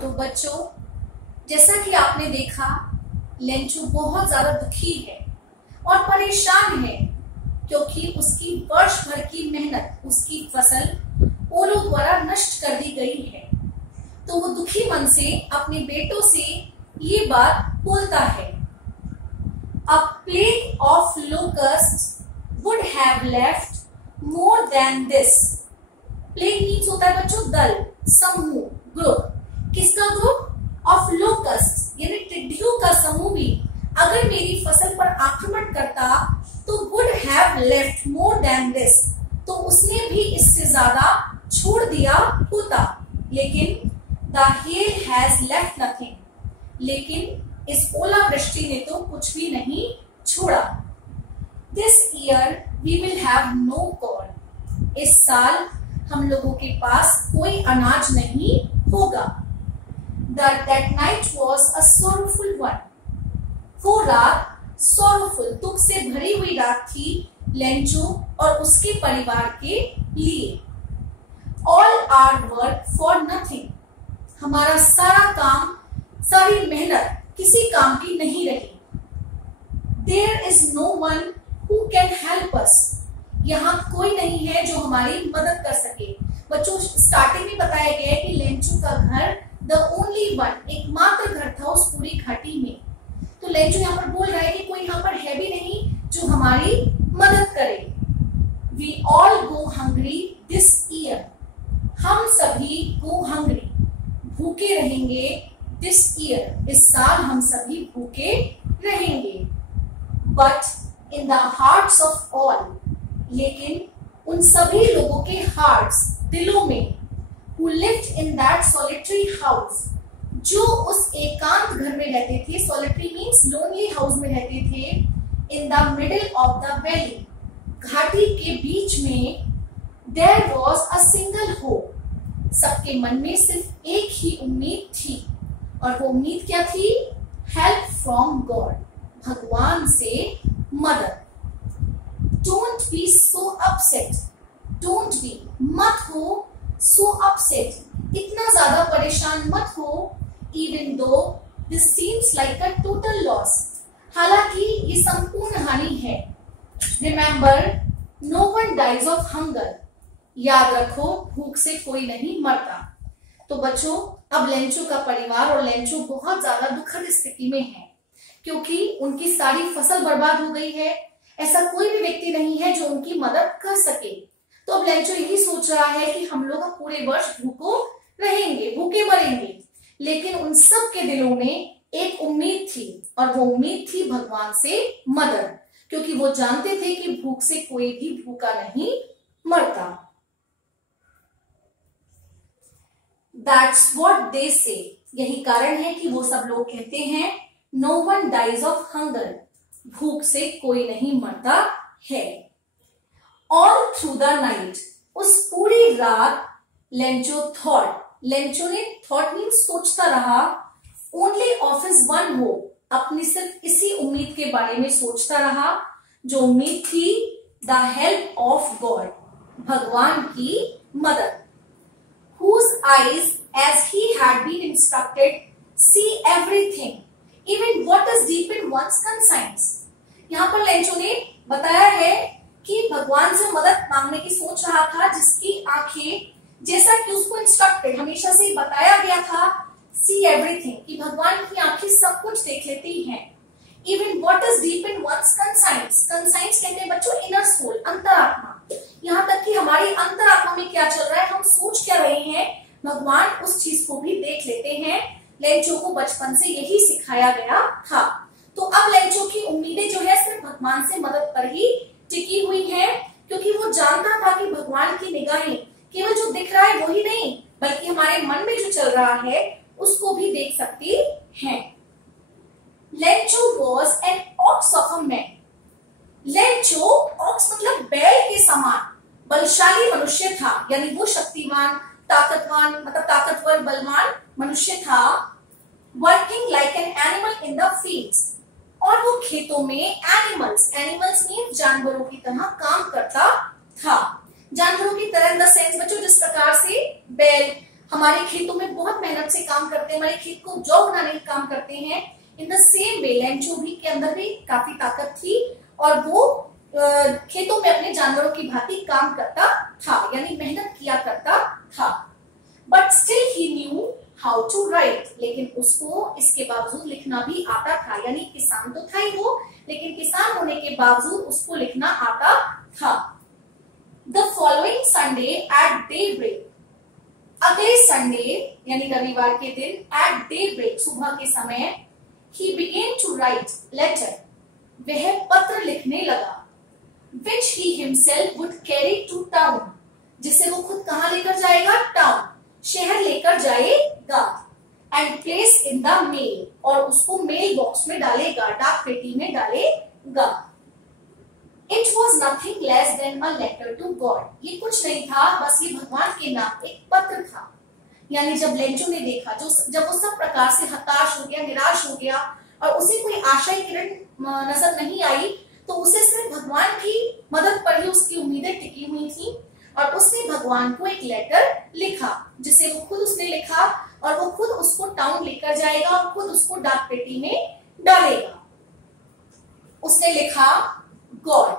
तो बच्चों, जैसा कि आपने देखा, लेंचू बहुत ज्यादा दुखी है और परेशान है क्योंकि उसकी वर्ष भर की मेहनत, उसकी फसल ओलों द्वारा नष्ट कर दी गई है। तो वो दुखी मन से अपने बेटों से ये बात बोलता है, A plague of locusts would have left more than this. Plague means होता है बच्चों दल, समूह, ग्रुप। किसका ग्रुप? Of locusts, यानी टिड्डियों का समूह भी अगर मेरी फसल पर आक्रमण करता तो would have left more than this, तो उसने भी इससे ज्यादा छोड़ दिया होता। लेकिन the hail has left nothing, लेकिन इस ओलावृष्टि ने तो कुछ भी नहीं छोड़ा। This year we will have no corn. इस साल हम लोगों के पास कोई अनाज नहीं होगा। That night was a sorrowful one. वो रात sorrowful, दुख से भरी हुई रात थी लेंचू और उसके परिवार के लिए। All our work for nothing. हमारा सारा काम, सारी मेहनत किसी काम की नहीं रही। There is no one who can help us. यहाँ कोई नहीं है जो हमारी मदद कर सके। बच्चों, स्टार्टिंग में बताया गया है कि लेंचू का घर the only one, एकमात्र घर था उस पूरी घाटी में। तो लेंचू यहाँ पर बोल रहा है कि कोई यहाँ पर है भी नहीं जो हमारी मदद करे। We all go hungry this year. हम सभी go hungry, भूखे रहेंगे this year, इस साल हम सभी भूखे रहेंगे। But in the hearts of all, लेकिन उन सभी लोगों के hearts, दिलों में, who lived in that solitary house, जो उस एकांत घर में रहते थे, solitary means lonely house में रहते थे, in the middle of the valley, घाटी के बीच में, there was a single hope, सबके मन में सिर्फ एक ही उम्मीद थी। और वो उम्मीद क्या थी? हेल्प फ्रॉम गॉड, भगवान से मदद। Don't be so upset, don't be, मत हो सो अपसेट, इतना ज्यादा परेशान मत हो। Even though this seems like a total loss, हालांकि ये संपूर्ण हानि है। Remember, no one dies of hunger, याद रखो भूख से कोई नहीं मरता। तो बच्चों, अब लेंचू का परिवार और लेंचू बहुत ज्यादा दुखद स्थिति में है क्योंकि उनकी सारी फसल बर्बाद हो गई है। ऐसा कोई भी व्यक्ति नहीं है जो उनकी मदद कर सके। तो अब लेंचू यही सोच रहा है कि हम लोग पूरे वर्ष भूखों रहेंगे, भूखे मरेंगे। लेकिन उन सब के दिलों में एक उम्मीद थी और वो उम्मीद थी भगवान से मदद, क्योंकि वो जानते थे कि भूख से कोई भी भूखा नहीं मरता। That's what they say. यही कारण है कि वो सब लोग कहते हैं No one dies of hunger. भूख से कोई नहीं मरता है। All through the night, उस पूरी रात लेंचो thought, लेंचो ने thought means सोचता रहा, only of his one hope, अपनी सिर्फ इसी उम्मीद के बारे में सोचता रहा जो उम्मीद थी the help of God, भगवान की मदद। Whose eyes, as he had been instructed, see everything, even what is deep in one's conscience. यहाँ पर लेंचो ने बताया है कि भगवान से मदद मांगने की सोच रहा था जिसकी आंखें, जैसा कि उसको इंस्ट्रक्टेड, हमेशा से बताया गया था, see everything, कि भगवान की आंखें सब कुछ देख लेती हैं। Even what is deep in one's conscience, conscience कहते हैं बच्चों inner soul, अंतरात्मा। यहाँ तक कि हमारी अंतरात्मा में क्या चल रहा है, हम सोच क्या रहे हैं, भगवान उस चीज को भी देख लेते हैं। लेंचो को बचपन से यही सिखाया गया था। तो अब लेंचो की उम्मीदें जो है सिर्फ भगवान से मदद पर ही टिकी हुई है, क्योंकि वो जानता था कि भगवान की निगाहें केवल जो दिख रहा है वही नहीं, बल्कि हमारे मन में जो चल रहा है उसको भी देख सकती है। Lencho was an ox of a man. Lencho, ox मतलब बैल के समान बलशाली मनुष्य था, यानी वो शक्तिमान, ताकतवान, मतलब ताकतवर, बलवान मनुष्य था। Working like an animal in the fields, और वो खेतों में एनिमल्स, एनिमल्स मीन्स जानवरों की तरह काम करता था। जानवरों की तरह इन द सेंस बच्चों जिस प्रकार से बैल हमारे खेतों में बहुत मेहनत से काम करते हैं, हमारे खेत को उपजाऊ बनाने का काम करते हैं। In the same way Lencho भी के अंदर भी काफी ताकत थी और वो खेतों में अपने जानवरों की भांति काम करता था, यानी मेहनत किया करता था। But still he knew how to write, लेकिन उसको इसके बावजूद लिखना भी आता था, यानी किसान तो था ही वो, लेकिन किसान होने के बावजूद उसको लिखना आता था। The following Sunday eight daybreak, अगले संडे यानी रविवार के दिन एट डेब्रेक, सुबह के समय, he began to write letter, वह पत्र लिखने लगा, which he himself would carry to town, जिसे वो खुद कहां लेकर जाएगा, टाउन, शहर लेकर जाएगा, and place in the mail, और उसको मेल बॉक्स में डालेगा, डाक पेटी में डालेगा। It was nothing less than a letter to God, ये कुछ नहीं था, बस ये भगवान के नाम एक पत्र था। यानी जब लेंचो ने देखा, जब वो सब प्रकार से हताश हो गया, निराश हो गया और उसे कोई आशा की किरण नजर नहीं आई, तो उसे सिर्फ भगवान की मदद पर ही उसकी उम्मीदें टिकी हुई थी और उसने भगवान को एक लेटर लिखा, जिसे वो खुद उसने लिखा और वो खुद उसको टाउन लेकर जाएगा और खुद उसको डाक पेटी में डालेगा। उसने लिखा, गॉड,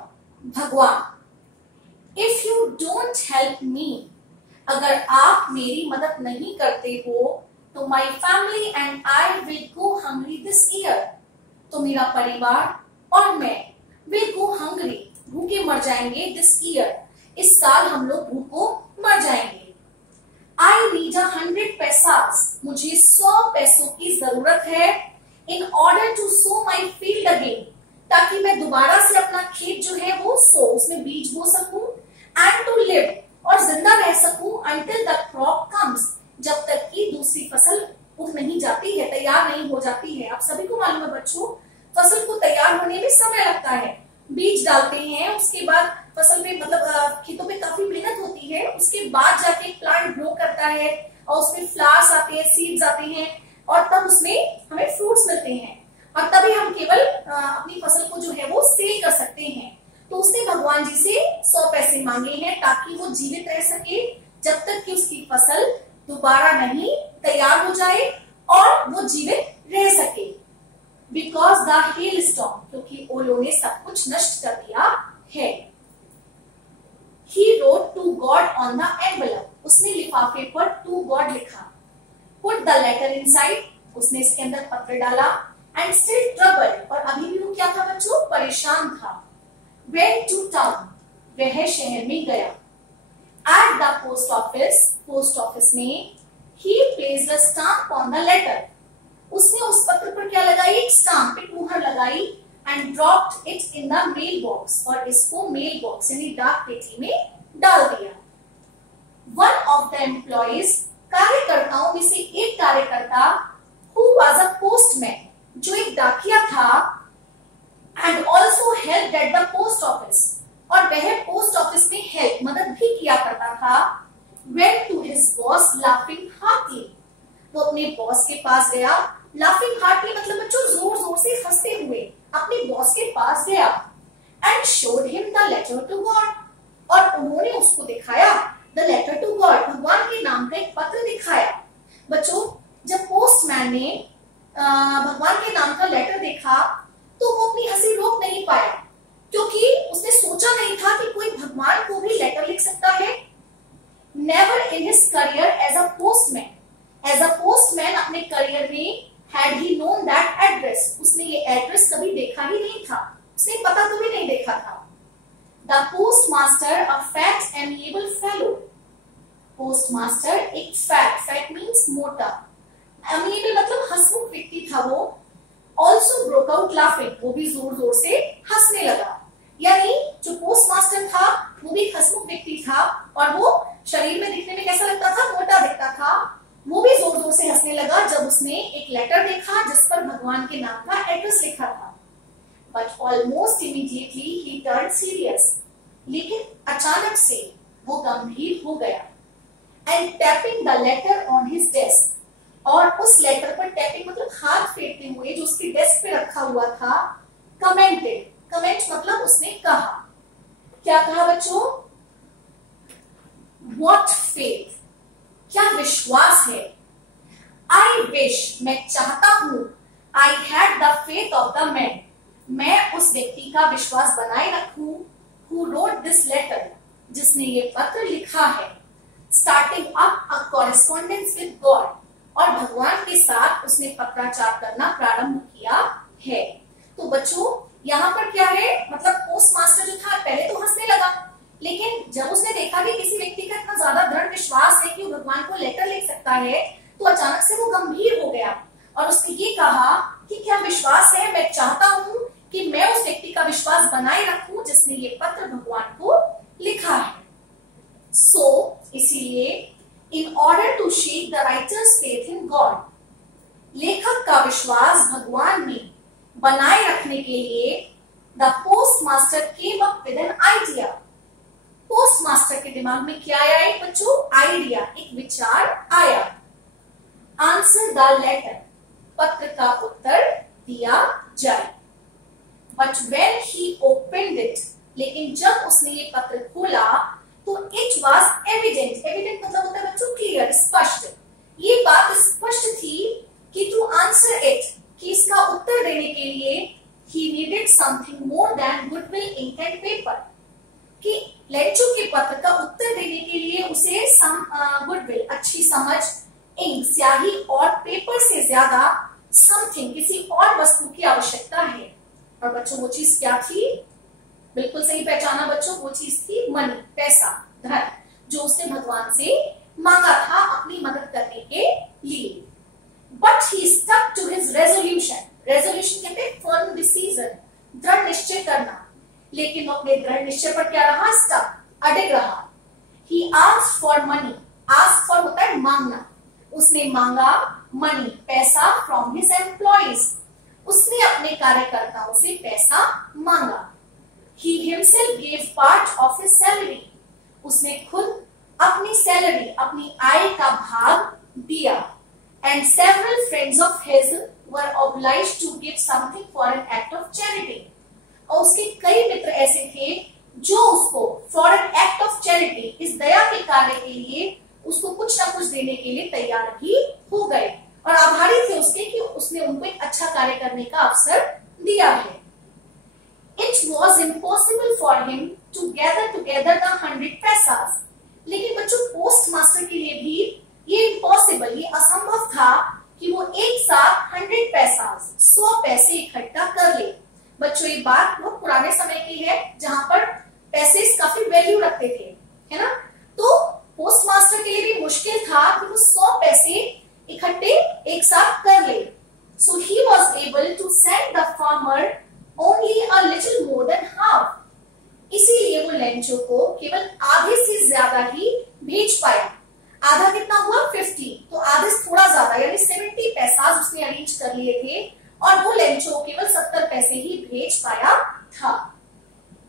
भगवान, if you don't help me, अगर आप मेरी मदद नहीं करते हो तो my family and I will go hungry this year, तो मेरा परिवार और मैं विल गो हंग्री, भूखे मर जाएंगे, दिस ईयर, इस साल हम लोग भूखों मर जाएंगे। आई नीड 100 पैसास, मुझे 100 पैसों की जरूरत है, in order to sow my field again, ताकि मैं दोबारा से अपना खेत जो है वो उसमें बीज बो सकूं, एंड टू लिव, और जिंदा रह सकूं, until the crop comes, जब तक कि दूसरी फसल उग नहीं जाती है, तैयार नहीं हो जाती है। आप सभी को मालूम है बच्चों, फसल को तैयार होने में समय लगता है, बीज डालते हैं, उसके बाद फसल में मतलब खेतों में काफी मेहनत होती है, उसके बाद जाके प्लांट ग्रो करता है और उसमें फ्लावर्स आते हैं, सीड्स आते हैं और तब उसमें हमें फ्रूट्स मिलते हैं और तभी हम केवल अपनी फसल को जो है वो सेल कर सकते हैं। तो उसने भगवान जी से 100 पैसे मांगे हैं ताकि वो जीवित रह सके जब तक कि उसकी फसल दोबारा नहीं तैयार हो जाए और वो जीवित रह सके। बिकॉज द हेल स्टॉर्म, क्योंकि ओलो ने सब कुछ नष्ट कर दिया है। He wrote to God on the envelope, उसने लिफाफे पर टू गॉड लिखा। पुट द लेटर इनसाइड, उसने इसके अंदर पत्र डाला। एंड स्टिल ट्रबल, और अभी भी वो क्या था बच्चों, परेशान था। Went to town, वह शहर में गया। At the post office में he placed a stamp on the letter, उसने उस पत्र पर क्या लगाई, एक स्टाम्प, एक मुहर लगाई। and dropped it in the mail box, और इसको मेल बॉक्स यानी डाक पेटी में डाल दिया। One of the employees, कार्यकर्ताओं में से एक कार्यकर्ता, who was a postman, जो एक डाकिया था, and also helped at the post office, और वह पोस्ट ऑफिस में हेल्प मदद भी किया करता था। went to his boss laughing heartily, वो अपने बॉस के पास गया। laughing heartily मतलब बच्चों जोर जोर से हंसते हुए अपने बॉस के पास गया। and showed him the letter to God, और उन्होंने उसको दिखाया the letter to God, भगवान के नाम का एक पत्र दिखाया। बच्चों जब पोस्टमैन ने भगवान के नाम का लेटर देखा तो वो अपनी हंसी रोक नहीं पाया, क्योंकि उसने सोचा नहीं था कि कोई भगवान को भी लेटर लिख सकता है। Never in his career as a postman अपने करियर में had he known that address, उसने ये एड्रेस कभी देखा ही नहीं था, उसने पता कभी नहीं देखा था। The post master a fat amiable fellow, post master एक फैट मीन्स मोटा, एमिएबल मतलब हंसमुख व्यक्ति था वो। Also broke out laughing, वो भी जोर जोर से हंसने लगा। यानी जो पोस्ट मास्टर था वो भी हंसमुख व्यक्ति था और वो शरीर में दिखने में कैसा लगता था, मोटा दिखता था। वो भी जोर जोर से हंसने लगा जब उसने एक लेटर देखा जिस पर भगवान के नाम का एड्रेस लिखा था। But almost immediately he turned serious, लेकिन अचानक से वो गंभीर हो गया। And tapping the letter on his desk, और उस लेटर पर टैपिंग मतलब हाथ फेरते हुए जो उसके डेस्क पे रखा हुआ था, कमेंटेड, कमेंट मतलब उसने कहा, क्या कहा बच्चों, व्हाट फेथ, क्या विश्वास है। आई विश, मैं चाहता हूं, I had the faith of the man, मैं उस व्यक्ति का विश्वास बनाए रखूं, हु रोट दिस लेटर, जिसने ये पत्र लिखा है, starting up a correspondence with God, और भगवान के साथ उसने पत्राचार करना प्रारंभ किया है। तो बच्चों यहाँ पर क्या है, मतलब पोस्ट मास्टर जो था पहले तो हंसने लगा, लेकिन जब उसने देखा कि किसी व्यक्ति का इतना ज्यादा दृढ़ विश्वास है कि वो भगवान को लेटर लिख सकता है, तो अचानक से वो गंभीर हो गया और उसने ये कहा कि क्या विश्वास है, मैं चाहता हूं कि मैं उस व्यक्ति का विश्वास बनाए रखूं जिसने ये पत्र भगवान को लिखा है। सो इसीलिए in order to shake the writer's faith in God, लेखक का विश्वास भगवान में बनाए रखने के लिए the postmaster came up with an idea, postmaster के दिमाग में क्या आया एक बच्चों, आइडिया, एक विचार आया। आंसर द लेटर, पत्र का उत्तर दिया जाए। But when he opened it, लेकिन जब उसने ये पत्र खोला तो इट वॉज एविडेंट, एविडेंट मतलब होता है बच्चों क्लियर, स्पष्ट, ये बात स्पष्ट थी कि टू आंसर इट, कि इसका उत्तर देने के लिए he needed something more than goodwill ink and paper, कि लेंचो के पत्र का उत्तर देने के लिए उसे गुडविल, अच्छी समझ, इंक स्याही और पेपर से ज्यादा समथिंग, किसी और वस्तु की आवश्यकता है। और बच्चों वो चीज क्या थी, बिल्कुल सही पहचाना बच्चों, वो चीज थी मनी, पैसा, धन, जो उसने भगवान से मांगा था अपनी मदद करने के लिए। But he stuck to his resolution, resolution कहते हैं फर्म डिसीजन, दृढ़ निश्चय करना, लेकिन वो अपने दृढ़ निश्चय पर क्या रहा, स्टक, अड़िग रहा। He asked for money, ask for होता है मांगना, उसने मांगा मनी, पैसा फ्रॉम हिज एम्प्लॉइज, उसने अपने कार्यकर्ताओं से पैसा मांगा। He himself gave part of his salary, उसने खुद अपनी सैलरी, अपनी आय का भाग दिया। And several friends of his were obliged to give something for an act of charity, और उसके कई मित्र ऐसे थे जो उसको for an act of charity, इस दया के कार्य के लिए उसको कुछ ना कुछ देने के लिए तैयार भी हो गए और आभारी थे उसके कि उसने उनको एक अच्छा कार्य करने का अवसर दिया है। It was impossible for him to gather together the 100 पैसास, लेकिन बच्चों पोस्ट मास्टर के लिए भी ये इम्पॉसिबल, ये असंभव था कि वो एक साथ 100 पैसास, 100 पैसे इकट्ठा कर ले। बच्चों ये बात बहुत पुराने समय की है जहां पर पैसे काफी वैल्यू रखते थे, है ना, तो पोस्ट मास्टर के लिए भी मुश्किल था कि वो 100 पैसे इकट्ठे एक साथ कर ले। So he was able to send the farmer only a little more than half, इसीलिए वो लेंचो को केवल आधे से ज्यादा ही भेज पाया। आधा कितना हुआ 50, तो आधे से थोड़ा ज्यादा यानी 70 पैसा उसने अरेंज कर लिए थे और वो लेंचो केवल 70 पैसे ही भेज पाया था।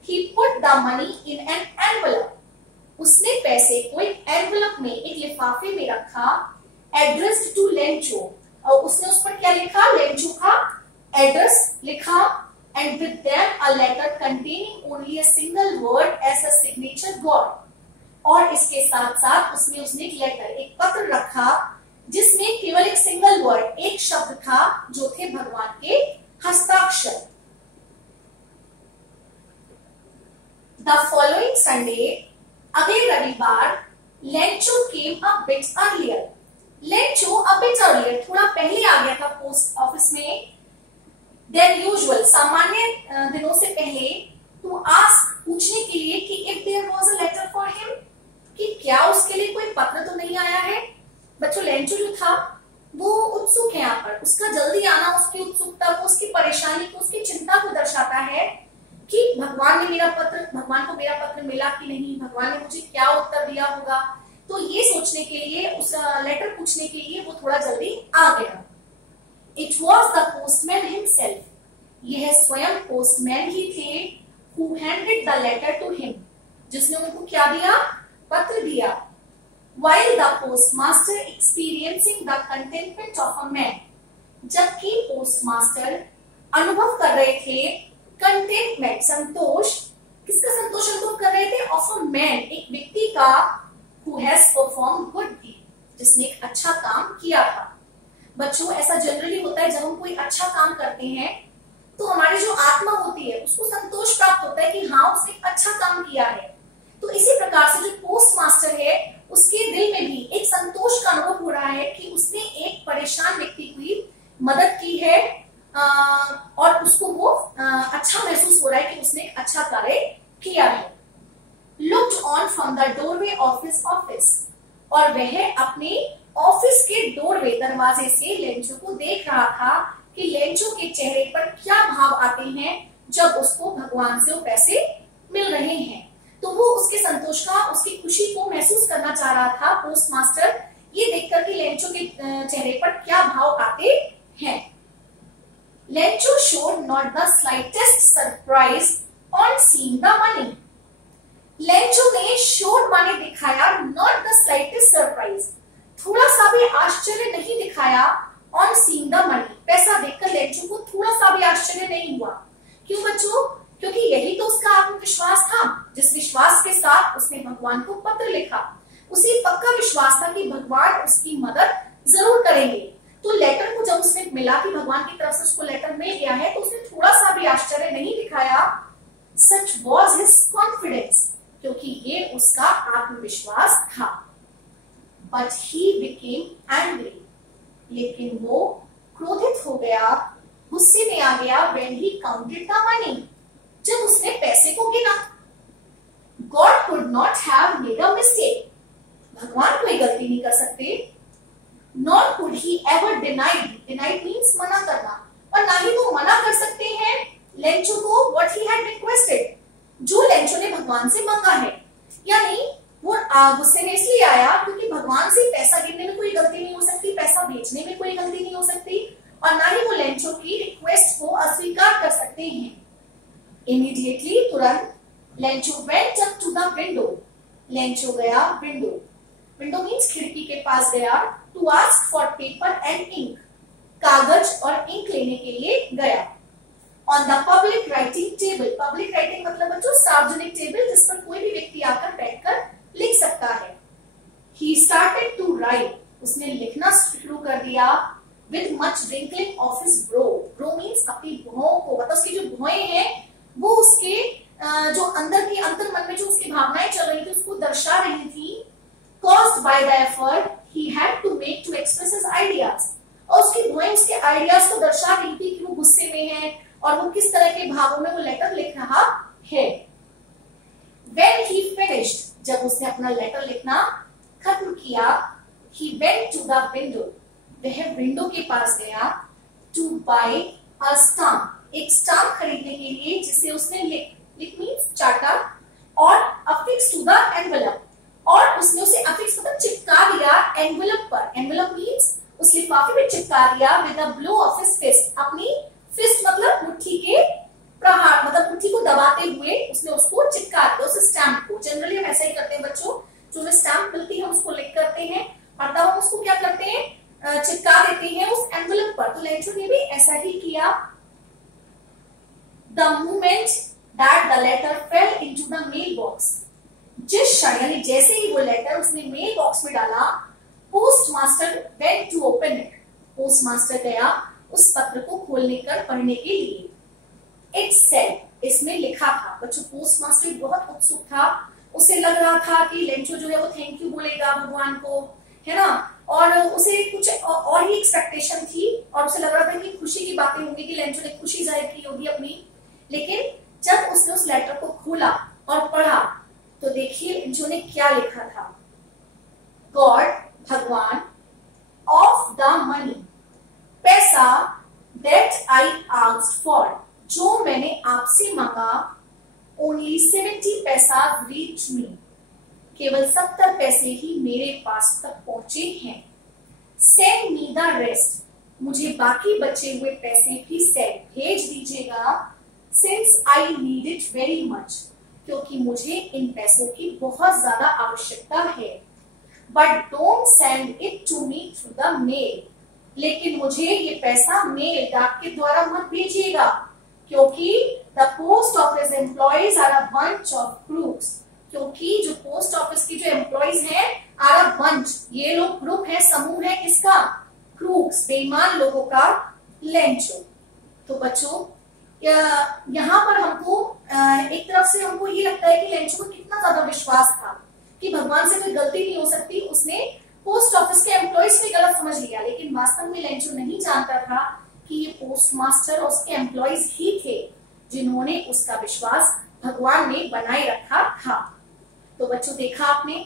He put the money in an envelope, उसने पैसे को एक एनवलप में, एक लिफाफे में रखा, एड्रेस्ड टू लेंचो, और उसने उस पर क्या लिखा, लेंचो का एड्रेस लिखा, and with them a letter containing only a single word as a signature God, और इसके साथ साथ उसने एक लेटर, एक पत्र रखा जिसमें केवल एक सिंगल वर्ड, एक शब्द था जो थे भगवान के हस्ताक्षर। The following Sunday, अगले रविवार, Lencho came a bit earlier, Lencho a bit earlier, थोड़ा पहले आ गया था पोस्ट ऑफिस में देन यूजुअल, सामान्य दिनों से पहले, टू आस्क, पूछने के लिए कि if there was a letter for him, कि क्या उसके लिए कोई पत्र तो नहीं आया है। बच्चों लेंचो जो था वो उत्सुक है, यहाँ पर उसका जल्दी आना उसकी उत्सुकता को, उसकी परेशानी को, उसकी चिंता को दर्शाता है कि भगवान को मेरा पत्र मिला कि नहीं, भगवान ने मुझे क्या उत्तर दिया होगा। तो ये सोचने के लिए, उस लेटर पूछने के लिए वो थोड़ा जल्दी आ गया। It was the postman himself, यह स्वयं पोस्टमैन ही थे, who handed the letter to him, जिसने उनको क्या दिया, पत्र दिया। While the postmaster experiencing the contentment of a man, जबकि पोस्टमास्टर अनुभव कर रहे थे कंटेंटमेंट, संतोष, किसका संतोष अनुभव कर रहे थे, ऑफ अ मैन, एक व्यक्ति का, who has performed good deed, जिसने एक अच्छा काम किया था। बच्चों, ऐसा जनरली होता है, जब हम कोई अच्छा काम करते हैं तो हमारी जो आत्मा होती है उसको संतोष प्राप्त होता है कि हाँ, उसने एक अच्छा काम किया है। तो इसी प्रकार से जो पोस्ट मास्टर है उसके दिल में भी एक संतोष का अनुभव हो रहा है कि उसने एक परेशान व्यक्ति की मदद की है, और उसको वो अच्छा महसूस हो रहा है कि उसने एक अच्छा कार्य किया है। Looked on from the doorway of his office, और वह अपने ऑफिस के डोरवे दरवाजे से लेंचो को देख रहा था कि लेंचो के चेहरे पर क्या भाव आते हैं जब उसको भगवान से वो पैसे मिल रहे हैं। तो वो उसके संतोष का, उसकी खुशी को महसूस करना चाह रहा था पोस्ट मास्टर, ये देखकर कि लेंचो के चेहरे पर क्या भाव आते हैं। Lencho showed not the slightest surprise on seeing the money. Lencho ने शोड माने दिखाया, नॉट द स्लाइटेस्ट सरप्राइज, थोड़ा सा भी आश्चर्य नहीं दिखाया ऑन सीइंग द मनी, पैसा देखकर लेंचो को थोड़ा सा भी आश्चर्य नहीं हुआ। क्यों बच्चों? क्योंकि यही तो उसका आत्मविश्वास था, जिस विश्वास के साथ उसने भगवान को पत्र लिखा, उसी पक्का विश्वास था कि भगवान उसकी मदद जरूर करेंगे। तो लेटर को जब उसने मिला कि भगवान की तरफ से उसको लेटर मिल गया है, तो उसने थोड़ा सा भी आश्चर्य नहीं दिखाया। सच वॉज हिज कॉन्फिडेंस, क्योंकि ये उसका आत्मविश्वास था। बट ही बिकेम एंग्री, लेकिन वो क्रोधित हो गया, गुस्से में आ गया when he counted the money, जब उसने पैसे को गिना। God could not have made a mistake, भगवान कोई गलती नहीं कर सकते। Not could he ever denied, denied means मना करना, और ना ही वो मना कर सकते हैं लेंचो को व्हाट ही हैड रिक्वेस्टेड, जो लेंचो ने भगवान से मांगा है। यानी वो गुस्से में इसलिए आया क्योंकि भगवान से पैसा गिनने में कोई गलती नहीं हो सकती, पैसा भेजने में कोई गलती नहीं हो सकती, और ना ही वो लेंचो की रिक्वेस्ट को अस्वीकार कर सकते हैं। इमीडिएटली, तुरंत, Lencho went up to the window, Lencho गया विंडो, विंडो मीन्स खिड़की के पास गया, to ask for paper and ink, कागज और इंक लेने के लिए गया। On the public writing table, public writing मतलब बच्चों सार्वजनिक टेबल, जिस पर कोई भी व्यक्ति आकर बैठकर लिख सकता है। He started to write, उसने लिखना शुरू कर दिया। With much wrinkling of his brow, brow means अपनी भौं को, मतलब उसकी जो भौएं हैं वो उसके जो अंदर की अंतर मन में जो उसकी भावनाएं चल रही थी उसको दर्शा रही थी। Caused by the effort he had to make to express his ideas, और उसकी भौएं उसके आइडियाज को दर्शा रही थी कि वो गुस्से में है और वो किस तरह के भावों में वो लेटर लिख रहा है। When he finished, जब उसने अपना लेटर लिखना खत्म किया, he went to the window, वह विंडो के पास गया, to buy a stamp, एक स्टाम्प खरीदने के लिए जिसे उसने लिख मीन्स चाटा, और affix to the envelope, और उसने उसे affix मतलब चिपका दिया एनवेलप पर। एनवेलप मीन्स उस लिफाफे में चिपका दिया with a blow of his fist, अपनी फिस्ट मतलब मुट्ठी के प्रहार, मतलब मुट्ठी को दबाते हुए उसने उसको चिपका दिया उस स्टैम्प को। जनरली हम ऐसा ही करते हैं बच्चों, जो हमें स्टैम्प मिलती है उसको लिख करते हैं और तब हम उसको क्या करते हैं, चिपका देते हैं उस एनवेलप पर। तो लेंचो ने भी ऐसा ही किया। The moment that the letter fell into the mail box, जिस क्षण यानी जैसे ही वो लेटर उसने मेल बॉक्स में डाला, postmaster went to open it, postmaster गया उस पत्र को खोलने कर पढ़ने के लिए। इट सेड, इसमें लिखा था। बच्चों, पोस्ट मास्टर बहुत उत्सुक था, उसे लग रहा था कि लेंचो जो है वो थैंक यू बोलेगा भगवान को, है ना, और उसे कुछ और ही एक्सपेक्टेशन थी, और उसे लग रहा था कि खुशी की बातें होंगी कि लेंचो ने खुशी जाहिर की होगी अपनी। लेकिन जब उसने उस लेटर को खोला और पढ़ा तो देखिए लेंचो ने क्या लिखा था। गॉड, भगवान, ऑफ द मनी, पैसा, दैट आई आस्क्ड फॉर, जो मैंने आपसे मांगा, ओनली 70 पैसा रीच मी, केवल 70 पैसे ही मेरे पास तक पहुंचे हैं। सेंड मी द रेस्ट, मुझे बाकी बचे हुए पैसे भी सेंड भेज दीजिएगा। Since I need it very much, क्योंकि मुझे इन पैसों की बहुत ज्यादा आवश्यकता है। But don't send it to me through the mail, लेकिन मुझे ये पैसा मेल डाक के द्वारा मत भेजिएगा, क्योंकि the post office employees are a bunch of crooks, क्योंकि जो पोस्ट ऑफिस की जो एम्प्लॉइज हैं आर अ बंच, ये लोग ग्रुप है, समूह है किसका? क्रूक्स, बेईमान लोगों का लेंचो। तो बच्चों यहाँ पर हमको एक तरफ से हमको ये लगता है कि लेंचो को कितना ज्यादा विश्वास था कि भगवान से कोई गलती नहीं हो सकती, उसने पोस्ट ऑफिस के एम्प्लॉयज को गलत समझ लिया, लेकिन वास्तव में लेंचो नहीं जानता था कि ये पोस्ट मास्टर और उसके एम्प्लॉयज ही थे जिन्होंने उसका विश्वास भगवान ने बनाए रखा था। तो बच्चों देखा आपने